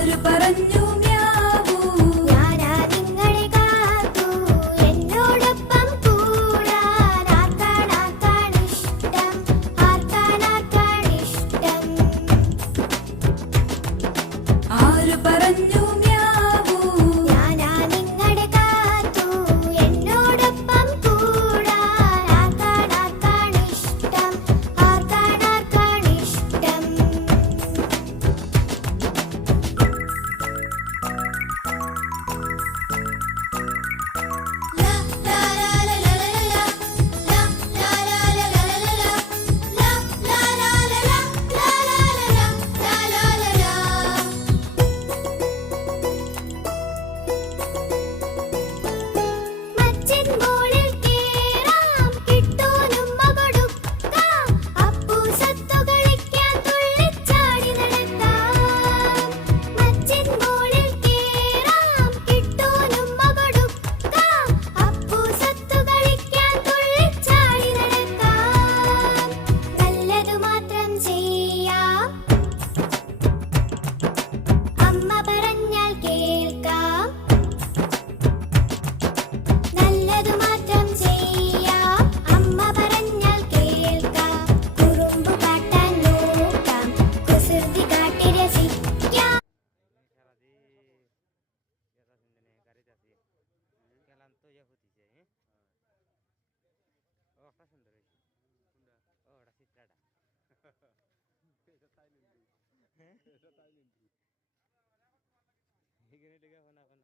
ആര് പറഞ്ഞു മ്യാവൂ? ഞാനാ നിങ്ങളെ കാത്തു എന്നോടൊപ്പം കൂടാൻ. ആർക്കാണിഷ്ടം, ആർക്കാണിഷ്ടം? ആര് പറഞ്ഞു മ്യാവൂ? ഞാനാ നിങ്ങളെ കാത്തു എന്നോടൊപ്പം കൂടാൻ. ആർക്കാണിഷ്ടം, ആർക്കാണിഷ്ടം? മച്ചിൻ മോളിൽ കേറാം, കിട്ടൂനുമ്മ കൊടുക്കാം. അപ്പു സത്തു കളിക്കാൻ തുള്ളിച്ചാടി നടക്കാം. മച്ചിൻ മോളിൽ കേറാം, കിട്ടൂനുമ്മ കൊടുക്കാം. അപ്പു സത്തു കളിക്കാൻ തുള്ളിച്ചാടി നടക്കാം. നല്ലതു മാത്രം ചെയ്യാം, അമ്മ പറഞ്ഞാൽ കേൾക്കാം. നല്ലതു മാത്രം ചെയ്യാം, അമ്മ പറഞ്ഞാൽ കേൾക്കാം. കുറുമ്പ് കാട്ടാൻ നോക്കാം, കുസൃതി കാട്ടി രസിക്കാം. এখানে লেগে এখন